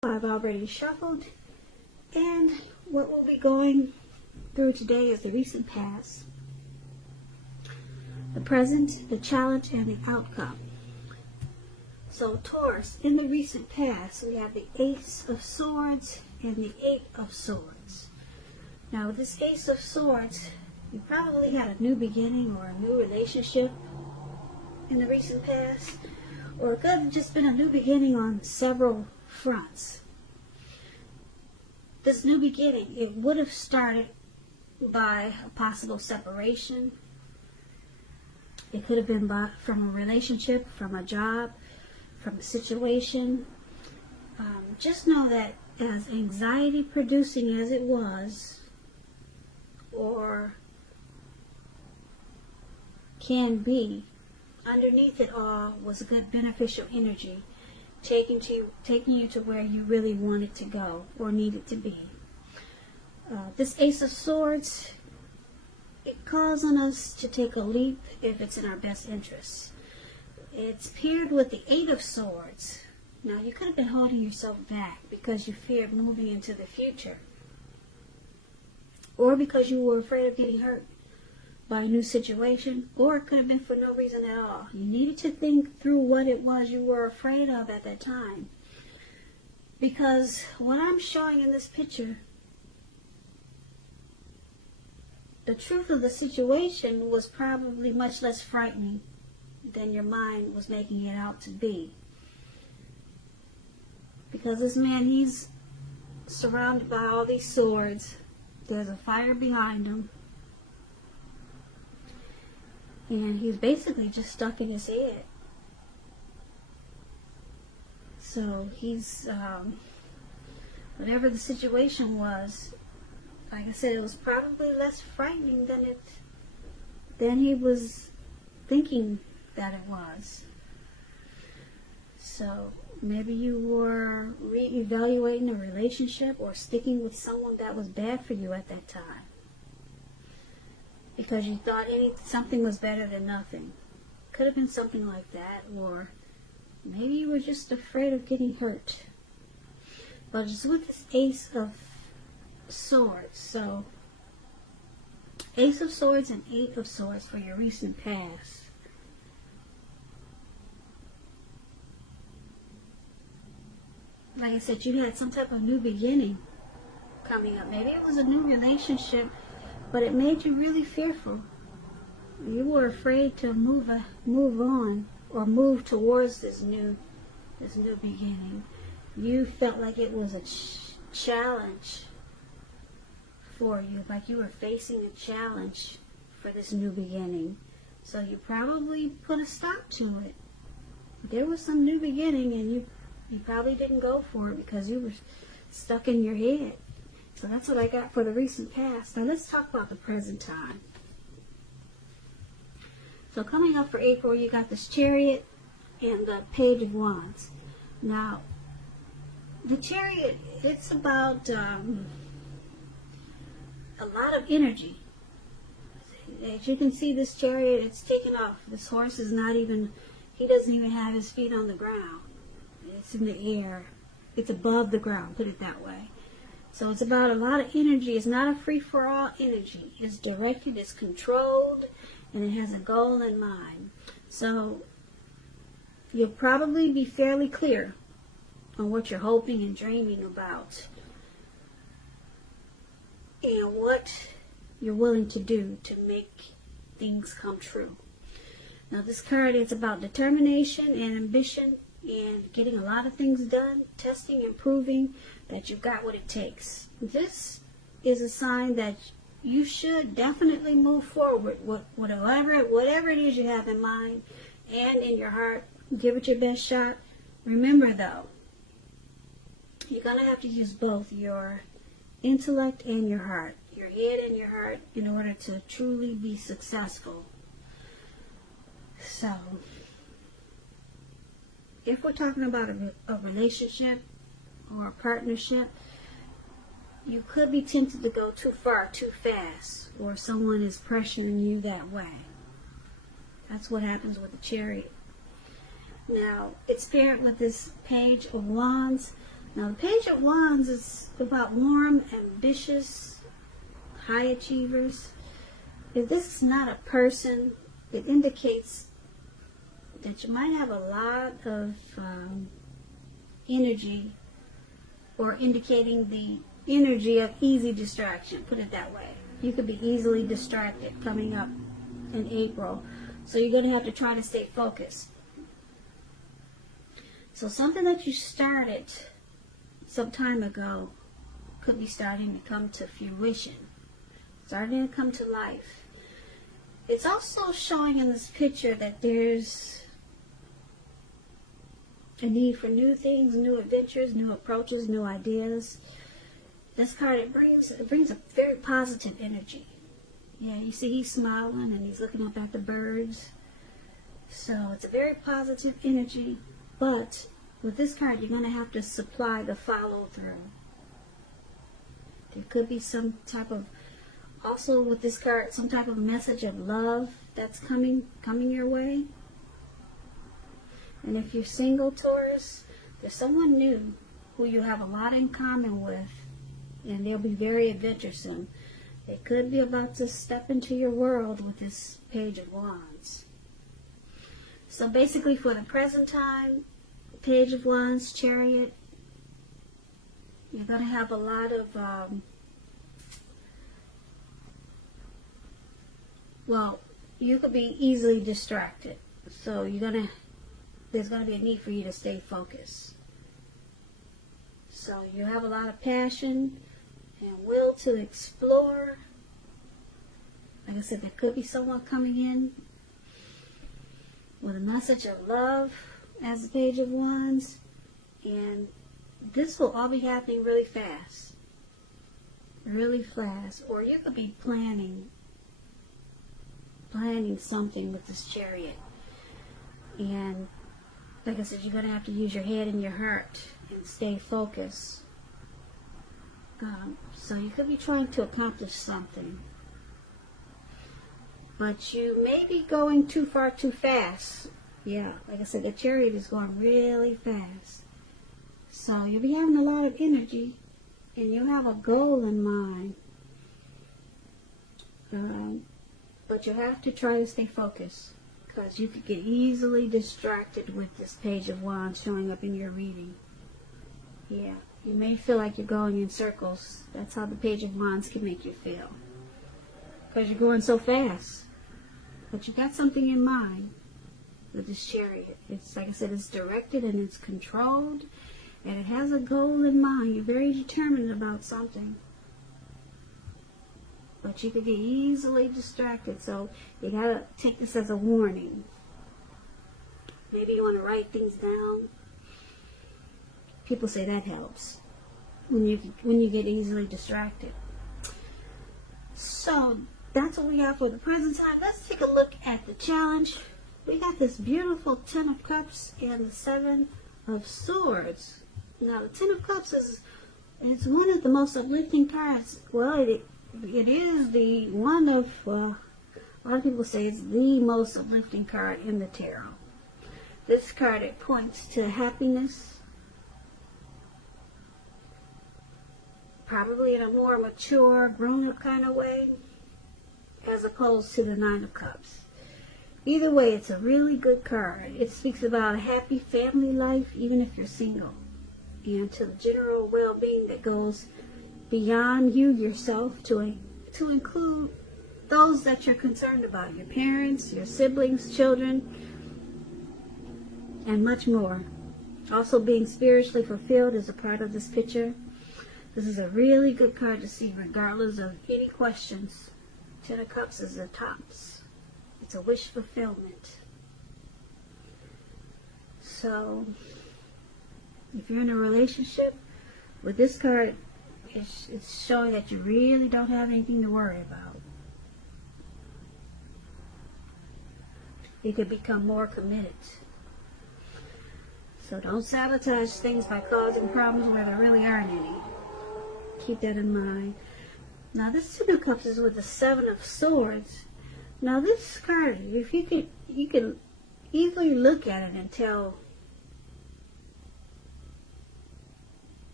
I've already shuffled, and what we'll be going through today is the recent past, the present, the challenge, and the outcome. So Taurus, in the recent past, we have the Ace of Swords and the Eight of Swords. Now with this Ace of Swords, you probably had a new beginning or a new relationship in the recent past, or it could have just been a new beginning on several fronts. This new beginning, it would have started by a possible separation. It could have been from a relationship, from a job, from a situation. Just know that as anxiety producing as it was, or can be, underneath it all was a good beneficial energy taking you to where you really wanted to go or needed to be. This Ace of Swords, it calls on us to take a leap if it's in our best interest. It's paired with the Eight of Swords. Now you could have been holding yourself back because you feared moving into the future, or because you were afraid of getting hurt by a new situation, or it could have been for no reason at all. You needed to think through what it was you were afraid of at that time. Because what I'm showing in this picture, the truth of the situation was probably much less frightening than your mind was making it out to be. Because this man, he's surrounded by all these swords. There's a fire behind him. And he's basically just stuck in his head. So he's, whatever the situation was, like I said, it was probably less frightening than he was thinking that it was. So maybe you were re-evaluating a relationship or sticking with someone that was bad for you at that time, because you thought something was better than nothing. Could have been something like that, or maybe you were just afraid of getting hurt. But it's with this Ace of Swords. So Ace of Swords and Eight of Swords for your recent past. Like I said, you had some type of new beginning coming up. Maybe it was a new relationship, but it made you really fearful. You were afraid to move on or move towards this new beginning. You felt like it was a challenge for you, like you were facing a challenge for this new beginning. So you probably put a stop to it. There was some new beginning, and you probably didn't go for it because you were stuck in your head. So that's what I got for the recent past. Now let's talk about the present time. So coming up for April, you got this Chariot and the Page of Wands. Now, the Chariot, it's about a lot of energy. As you can see, this Chariot, it's taken off. This horse is he doesn't even have his feet on the ground. It's in the air. It's above the ground, put it that way. So it's about a lot of energy. It's not a free-for-all energy. It's directed, it's controlled, and it has a goal in mind. So you'll probably be fairly clear on what you're hoping and dreaming about, and what you're willing to do to make things come true. Now this card is about determination and ambition and getting a lot of things done, testing and proving that you've got what it takes. This is a sign that you should definitely move forward with whatever it is you have in mind and in your heart. Give it your best shot. Remember though, you're going to have to use both your intellect and your heart, your head and your heart, in order to truly be successful. So if we're talking about a relationship or a partnership, you could be tempted to go too far, too fast, or someone is pressuring you that way. That's what happens with the Chariot. Now, it's paired with this Page of Wands. Now, the Page of Wands is about warm, ambitious, high achievers. If this is not a person, it indicates that you might have a lot of energy, or indicating the energy of easy distraction, put it that way. You could be easily distracted coming up in April. So you're going to have to try to stay focused. So something that you started some time ago could be starting to come to fruition, starting to come to life. It's also showing in this picture that there's a need for new things, new adventures, new approaches, new ideas. This card, it brings a very positive energy. Yeah, you see he's smiling and he's looking up at the birds. So it's a very positive energy, but with this card you're going to have to supply the follow through. There could be some type of, also with this card, some type of message of love that's coming your way. And if you're single, Taurus, there's someone new who you have a lot in common with, and they'll be very adventuresome. They could be about to step into your world with this Page of Wands. So basically for the present time, Page of Wands, Chariot, you're going to have a lot of, well, you could be easily distracted. So there's going to be a need for you to stay focused. So you have a lot of passion and will to explore. Like I said, there could be someone coming in with a message of love as the Page of Wands. And this will all be happening really fast. Really fast. Or you could be planning something with this Chariot. And like I said, you're going to have to use your head and your heart and stay focused. So you could be trying to accomplish something. But you may be going too far too fast. Yeah, like I said, the Chariot is going really fast. So you'll be having a lot of energy and you'll have a goal in mind. But you'll have to try to stay focused, because you could get easily distracted with this Page of Wands showing up in your reading. Yeah, you may feel like you're going in circles. That's how the Page of Wands can make you feel, because you're going so fast. But you got something in mind with this Chariot. It's, like I said, it's directed and it's controlled, and it has a goal in mind. You're very determined about something. But you could get easily distracted, so you gotta take this as a warning. Maybe you want to write things down. People say that helps when you get easily distracted. So that's what we got for the present time. Let's take a look at the challenge. We got this beautiful Ten of Cups and the Seven of Swords. Now the Ten of Cups it's one of the most uplifting cards. Well, it is the one of, a lot of people say it's the most uplifting card in the tarot. This card, it points to happiness, probably in a more mature, grown-up kind of way, as opposed to the Nine of Cups. Either way, it's a really good card. It speaks about a happy family life, even if you're single, and to the general well-being that goes beyond you yourself to include those that you're concerned about, your parents, your siblings, children, and much more. Also, being spiritually fulfilled is a part of this picture. This is a really good card to see regardless of any questions. Ten of Cups is the tops. It's a wish fulfillment. So if you're in a relationship with this card, it's showing that you really don't have anything to worry about. You could become more committed. So don't sabotage things by causing problems where there really aren't any. Keep that in mind. Now this Ten of Cups is with the Seven of Swords. Now this card, if you can easily look at it and tell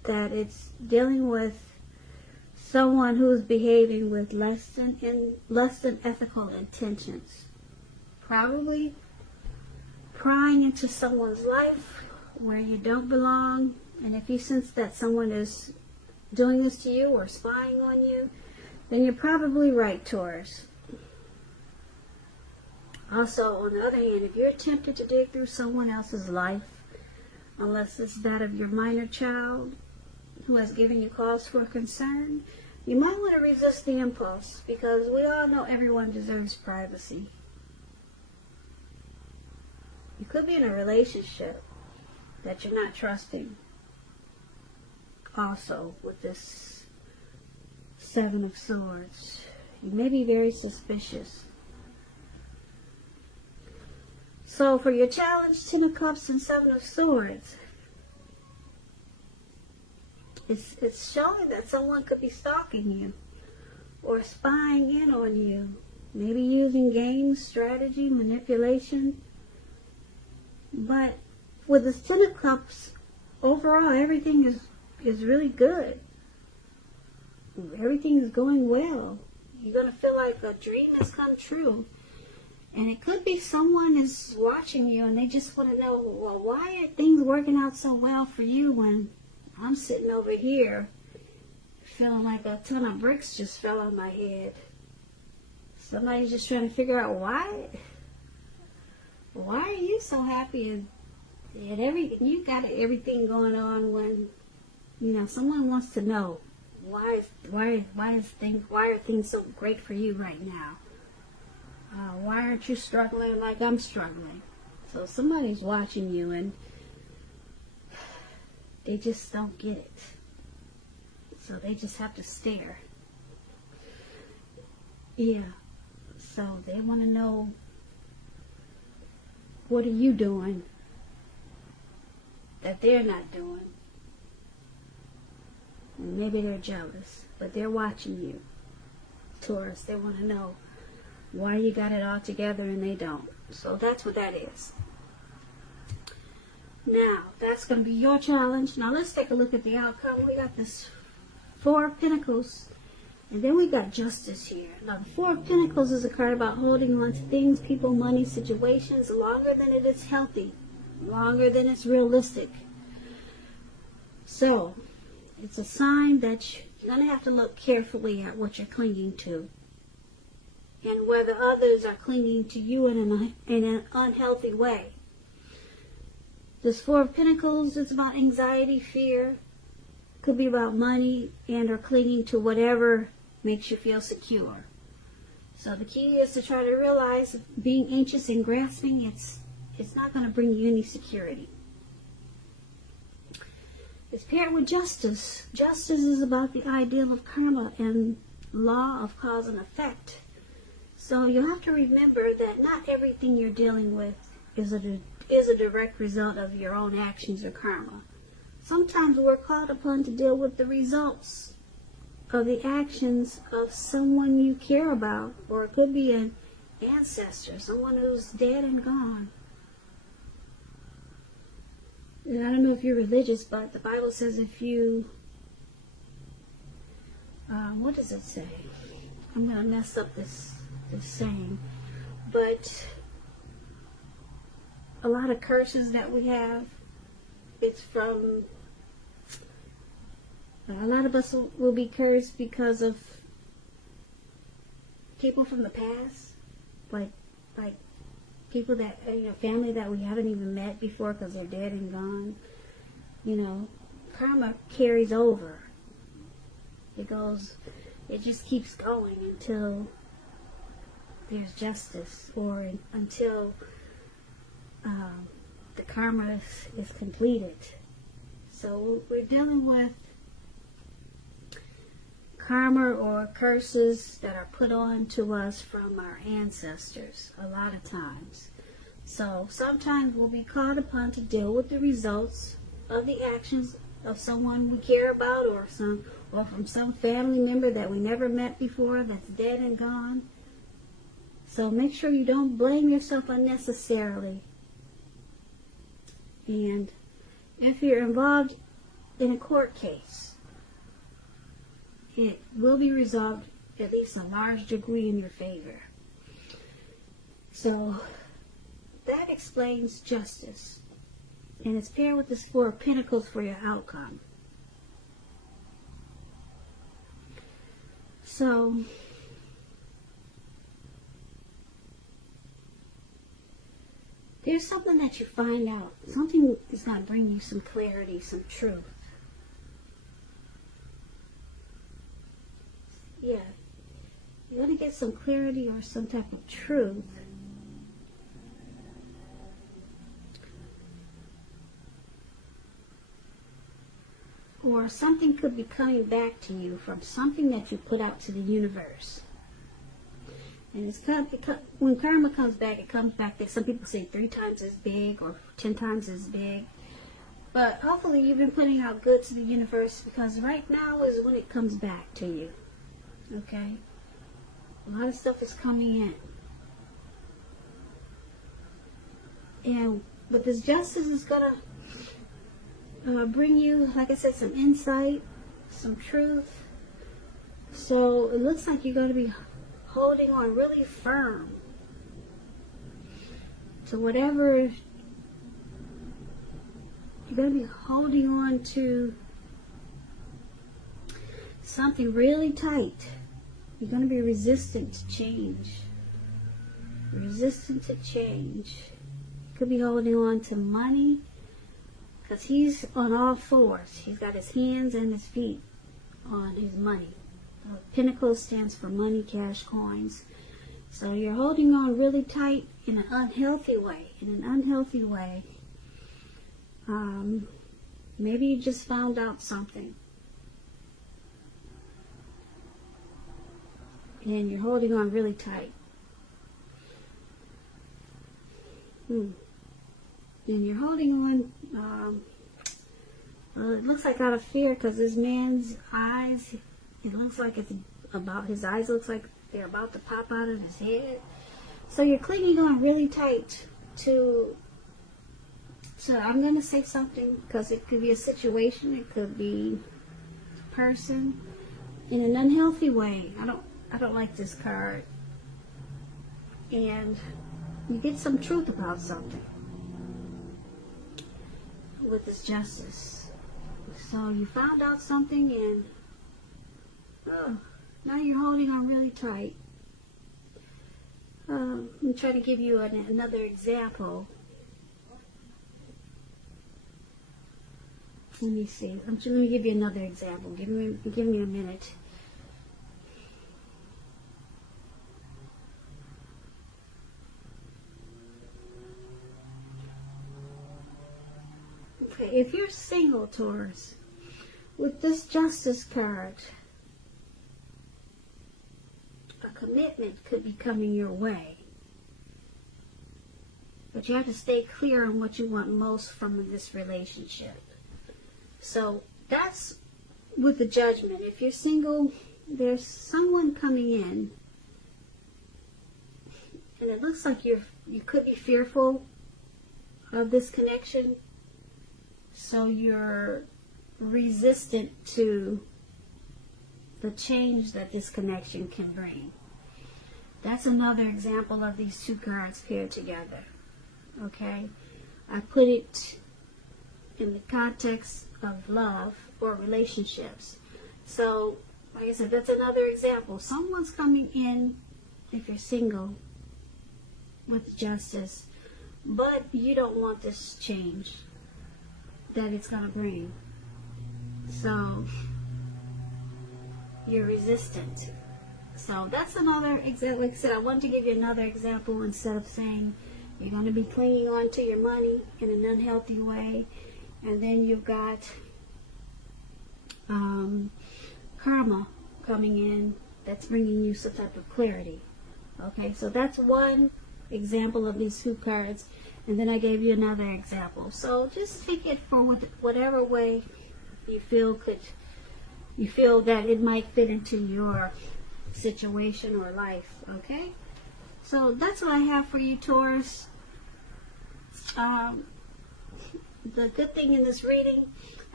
that it's dealing with someone who's behaving with less than ethical intentions. Probably prying into someone's life where you don't belong. And if you sense that someone is doing this to you or spying on you, then you're probably right, Taurus. Also, on the other hand, if you're tempted to dig through someone else's life, unless it's that of your minor child who has given you cause for concern, you might want to resist the impulse, because we all know everyone deserves privacy. You could be in a relationship that you're not trusting. Also, with this Seven of Swords, you may be very suspicious. So for your challenge, Ten of Cups and Seven of Swords, it's showing that someone could be stalking you or spying in on you. Maybe using games, strategy, manipulation. But with this Ten of Cups, overall everything is really good. Everything is going well. You're going to feel like a dream has come true. And it could be someone is watching you and they just want to know, well, why are things working out so well for you when I'm sitting over here feeling like a ton of bricks just fell on my head. Somebody's just trying to figure out why are you so happy and you got everything going on when, you know, someone wants to know why are things so great for you right now? Why aren't you struggling like I'm struggling? So somebody's watching you and they just don't get it. So they just have to stare. Yeah. So they want to know, what are you doing that they're not doing? And maybe they're jealous, but they're watching you, Taurus. They want to know why you got it all together and they don't. So that's what that is. Now, that's going to be your challenge. Now, let's take a look at the outcome. We got this Four of Pentacles, and then we got Justice here. Now, the Four of Pentacles is a card about holding on to things, people, money, situations longer than it is healthy, longer than it's realistic. So, it's a sign that you're going to have to look carefully at what you're clinging to, and whether others are clinging to you in an unhealthy way. This Four of Pentacles is about anxiety, fear. Could be about money and or clinging to whatever makes you feel secure. So the key is to try to realize being anxious and grasping, it's not going to bring you any security. It's paired with Justice. Justice is about the ideal of karma and law of cause and effect. So you have to remember that not everything you're dealing with is a direct result of your own actions or karma. Sometimes we're called upon to deal with the results of the actions of someone you care about, or it could be an ancestor, someone who's dead and gone. And I don't know if you're religious, but the Bible says if you, what does it say? I'm going to mess up this saying, but a lot of curses that we have, it's from, a lot of us will be cursed because of people from the past, like people that, family that we haven't even met before because they're dead and gone. Karma carries over. It just keeps going until there's justice, or until the karma is completed. So we're dealing with karma or curses that are put on to us from our ancestors a lot of times. So sometimes we'll be called upon to deal with the results of the actions of someone we care about, or from some family member that we never met before that's dead and gone. So make sure you don't blame yourself unnecessarily. And if you're involved in a court case. It will be resolved at least a large degree in your favor. So that explains justice. And it's paired with this Four of Pentacles for your outcome. So there's something that you find out. Something is going to bring you some clarity, some truth. Yeah. You're going to get some clarity or some type of truth. Or something could be coming back to you from something that you put out to the universe. And it's when karma comes back, it comes back that some people say 3 times as big or 10 times as big. But hopefully you've been putting out good to the universe, because right now is when it comes back to you. Okay? A lot of stuff is coming in. But this justice is going to bring you, like I said, some insight, some truth. So it looks like you're going to be holding on really firm to whatever. You're going to be holding on to something really tight. You're going to be resistant to change. Resistant to change. You could be holding on to money, because he's on all fours. He's got his hands and his feet on his money. Pentacles stands for money, cash, coins. So you're holding on really tight in an unhealthy way. In an unhealthy way. Maybe you just found out something. And you're holding on really tight. And you're holding on, it looks like out of fear, because this man's eyes, it looks like it's about, his eyes looks like they're about to pop out of his head. So you're clinging on really tight to, so I'm going to say something, because it could be a situation, it could be a person, in an unhealthy way. I don't like this card. And you get some truth about something with this justice. So you found out something, and now you're holding on really tight. I'm trying to give you another example. Let me see. I'm just going to give you another example. Give me a minute. Okay, if you're single, Taurus, with this Justice card, a commitment could be coming your way. But you have to stay clear on what you want most from this relationship. So that's with the Judgment. If you're single, there's someone coming in, and it looks like you could be fearful of this connection. So you're resistant to the change that this connection can bring. That's another example of these two cards paired together. Okay? I put it in the context of love or relationships. So, like I said, that's another example. Someone's coming in, if you're single, with justice, but you don't want this change that it's going to bring. So you're resistant. So that's another example. Like I said, I wanted to give you another example instead of saying you're going to be clinging on to your money in an unhealthy way. And then you've got karma coming in that's bringing you some type of clarity. Okay, so that's one example of these two cards. And then I gave you another example. So just take it for whatever way you feel that it might fit into your situation or life. Okay? So that's what I have for you, Taurus. The good thing in this reading,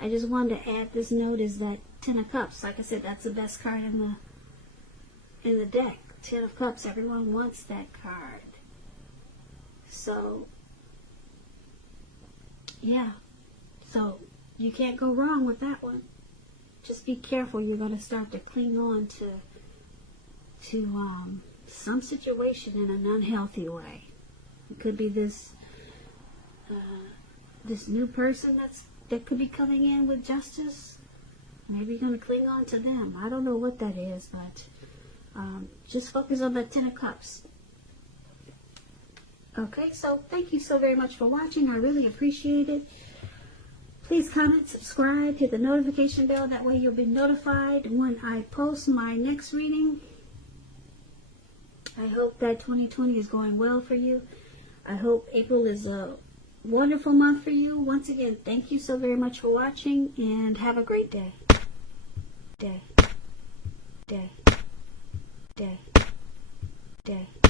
I just wanted to add this note is that 10 of Cups. Like I said, that's the best card in the deck. 10 of Cups. Everyone wants that card. So, yeah. So, you can't go wrong with that one. Just be careful. You're going to start to cling on to some situation in an unhealthy way. It could be this new person that could be coming in with justice. Maybe you're going to cling on to them. I don't know what that is, but just focus on that 10 of Cups. Okay, so thank you so very much for watching. I really appreciate it. Please comment, subscribe, hit the notification bell. That way you'll be notified when I post my next reading. I hope that 2020 is going well for you. I hope April is a wonderful month for you. Once again, thank you so very much for watching, and have a great day. Day.